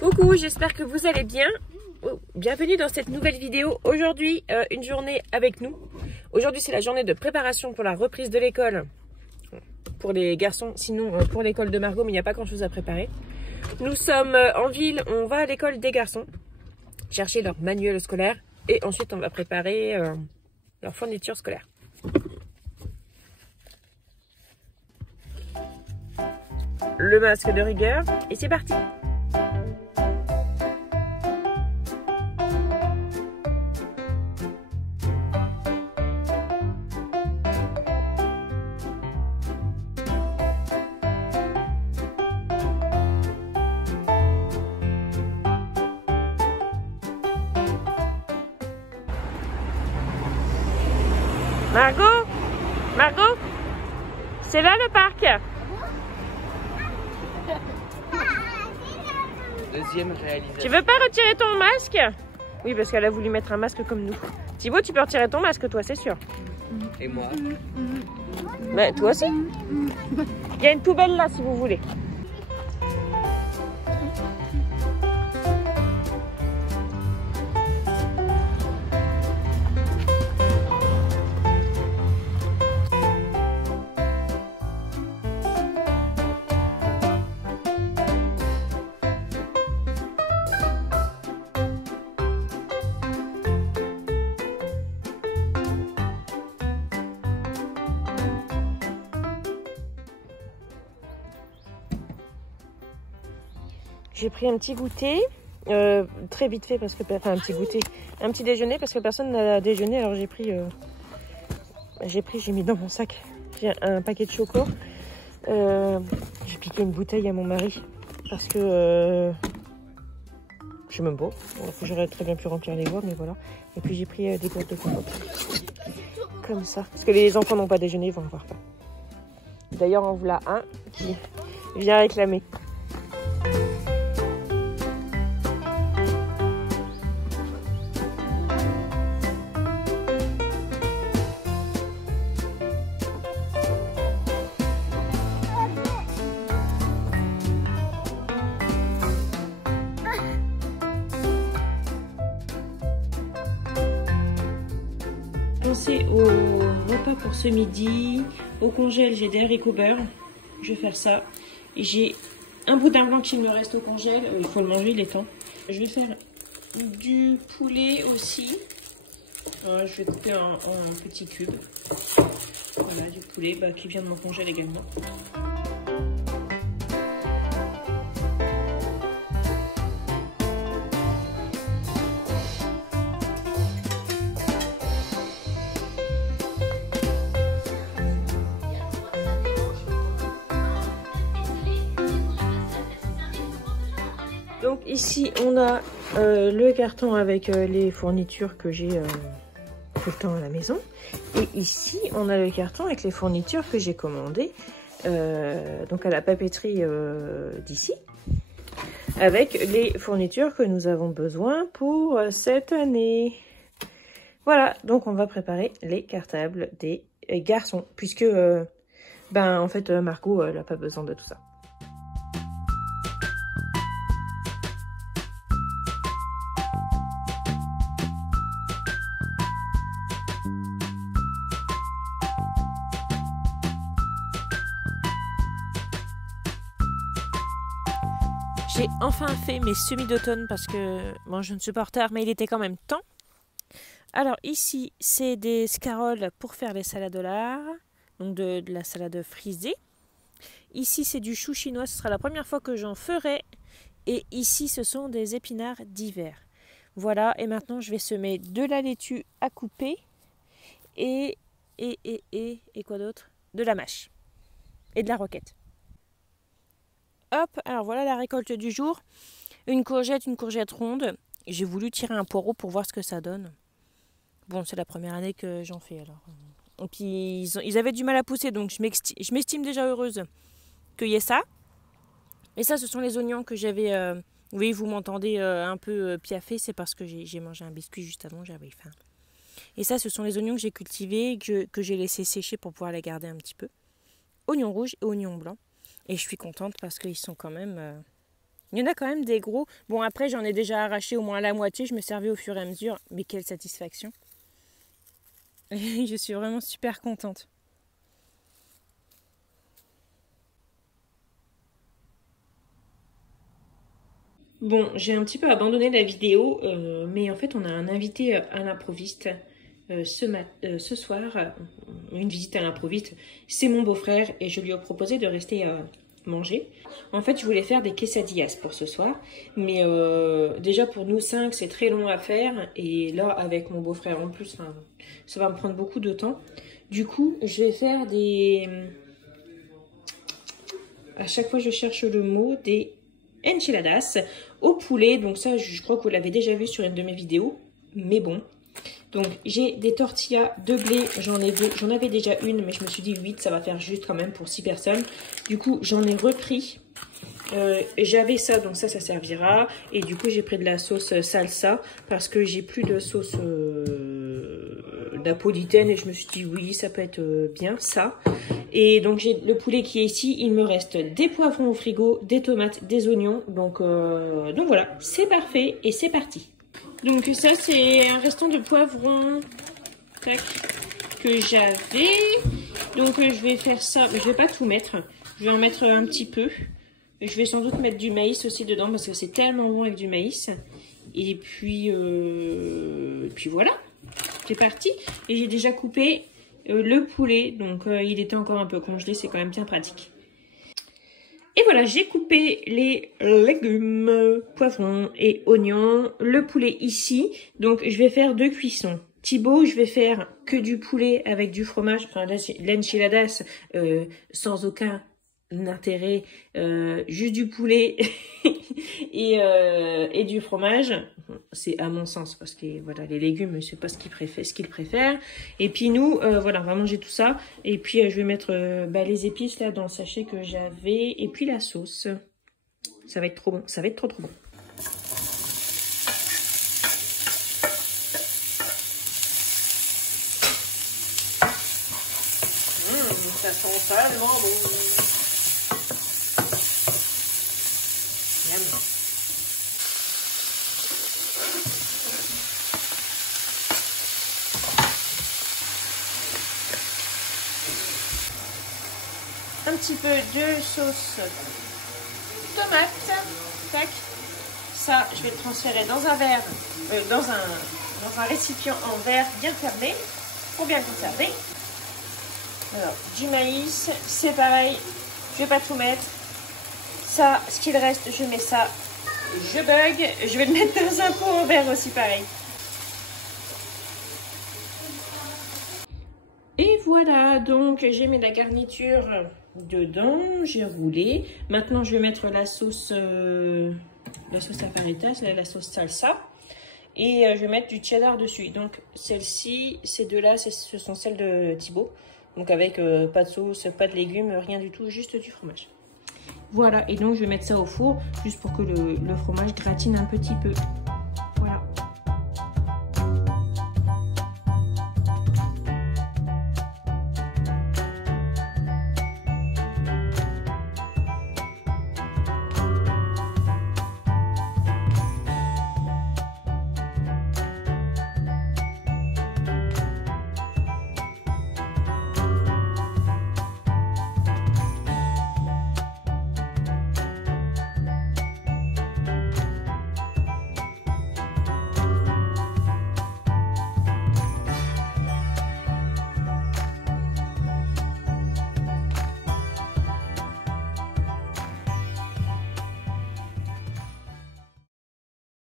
Coucou, j'espère que vous allez bien. Bienvenue dans cette nouvelle vidéo. Aujourd'hui, une journée avec nous. Aujourd'hui, c'est la journée de préparation pour la reprise de l'école pour les garçons. Sinon, pour l'école de Margot, mais il n'y a pas grand chose à préparer. Nous sommes en ville, on va à l'école des garçons chercher leur manuel scolaire et ensuite on va préparer leur fourniture scolaire. Le masque de rigueur et c'est parti. Margot, c'est là le parc. Deuxième réalisation. Tu veux pas retirer ton masque? Oui, parce qu'elle a voulu mettre un masque comme nous. Thibaut, tu peux retirer ton masque, toi, c'est sûr. Et moi? Mais toi aussi. Il y a une poubelle là, si vous voulez. J'ai pris un petit goûter, très vite fait parce que, enfin un petit goûter, un petit déjeuner parce que personne n'a déjeuné. Alors j'ai mis dans mon sac, j'ai un paquet de choco. J'ai piqué une bouteille à mon mari parce que je sais même pas. J'aurais très bien pu remplir les voies, mais voilà. Et puis j'ai pris des gourdes de compote, comme ça, parce que les enfants n'ont pas déjeuné, ils vont avoir faim. D'ailleurs, en voilà un qui vient réclamer. Pensez au repas pour ce midi. Au congèle, j'ai des haricots beurre. Je vais faire ça. Et j'ai un boudin blanc qui me reste au congèle. Il faut le manger, il est temps. Je vais faire du poulet aussi. Voilà, je vais couper en petits cubes. Voilà, du poulet qui vient de mon congèle également. Donc ici on a le carton avec les fournitures que j'ai tout le temps à la maison. Et ici on a le carton avec les fournitures que j'ai commandées donc à la papeterie d'ici. Avec les fournitures que nous avons besoin pour cette année. Voilà, donc on va préparer les cartables des garçons. Puisque en fait Margot elle n'a pas besoin de tout ça. J'ai enfin fait mes semis d'automne parce que bon, je ne suis pas en retard, mais il était quand même temps. Alors ici, c'est des scaroles pour faire les salades au lard, donc de la salade frisée. Ici, c'est du chou chinois, ce sera la première fois que j'en ferai. Et ici, ce sont des épinards d'hiver. Voilà, et maintenant, je vais semer de la laitue à couper et quoi d'autre? De la mâche et de la roquette. Hop, alors voilà la récolte du jour. Une courgette ronde. J'ai voulu tirer un poireau pour voir ce que ça donne. Bon, c'est la première année que j'en fais alors. Et puis ils avaient du mal à pousser, donc je m'estime déjà heureuse qu'il y ait ça. Et ça, ce sont les oignons que j'avais... oui, vous m'entendez un peu piaffer, c'est parce que j'ai mangé un biscuit juste avant, j'avais faim. Et ça, ce sont les oignons que j'ai cultivés, que j'ai laissés sécher pour pouvoir les garder un petit peu. Oignons rouges et oignons blancs. Et je suis contente parce qu'ils sont quand même Il y en a quand même des gros. Bon, après, j'en ai déjà arraché au moins la moitié. Je me servais au fur et à mesure. Mais quelle satisfaction. Et je suis vraiment super contente. Bon, j'ai un petit peu abandonné la vidéo, mais en fait, on a un invité à l'improviste ce soir. Une visite à l'improviste. C'est mon beau-frère et je lui ai proposé de rester manger. En fait, je voulais faire des quesadillas pour ce soir, mais déjà pour nous 5, c'est très long à faire. Et là, avec mon beau-frère en plus, ça va me prendre beaucoup de temps. Du coup, je vais faire des... À chaque fois, je cherche le mot, des enchiladas au poulet. Donc ça, je crois que vous l'avez déjà vu sur une de mes vidéos, mais bon. Donc j'ai des tortillas de blé, j'en avais déjà une, mais je me suis dit 8, ça va faire juste quand même pour 6 personnes. Du coup, j'en ai repris. J'avais ça, donc ça servira. Et du coup, j'ai pris de la sauce salsa parce que j'ai plus de sauce napolitaine et je me suis dit oui, ça peut être bien ça. Et donc j'ai le poulet qui est ici. Il me reste des poivrons au frigo, des tomates, des oignons. Donc voilà, c'est parfait et c'est parti. Donc ça, c'est un restant de poivrons que j'avais. Donc je vais faire ça, mais je vais pas tout mettre. Je vais en mettre un petit peu. Je vais sans doute mettre du maïs aussi dedans parce que c'est tellement bon avec du maïs. Et puis voilà, c'est parti. Et j'ai déjà coupé le poulet, donc il était encore un peu congelé, c'est quand même bien pratique. Et voilà, j'ai coupé les légumes, poivrons et oignons, le poulet ici. Donc je vais faire 2 cuissons. Thibaut, je vais faire que du poulet avec du fromage, enfin l'enchiladas sans aucun intérêt, juste du poulet et du fromage. C'est à mon sens parce que voilà, les légumes, je sais pas ce qu'ils préfèrent. Et puis nous, voilà, on va manger tout ça. Et puis je vais mettre les épices là dans le sachet que j'avais et puis la sauce. Ça va être trop bon, ça va être trop bon. Ça sent tellement bon. Un petit peu de sauce tomate, tac. Ça, je vais le transférer dans un verre, dans un récipient en verre bien fermé pour bien conserver. Alors, du maïs, c'est pareil, je vais pas tout mettre. Ça, ce qu'il reste, je mets ça. Je bug, je vais le mettre dans un pot en verre aussi pareil. Et voilà, donc j'ai mis la garniture dedans, j'ai roulé. Maintenant, je vais mettre la sauce aparitas, la sauce salsa. Et je vais mettre du cheddar dessus. Donc celle-ci, ces deux-là, ce sont celles de Thibaut. Donc avec pas de sauce, pas de légumes, rien du tout, juste du fromage. Voilà, et donc je vais mettre ça au four, juste pour que le fromage gratine un petit peu.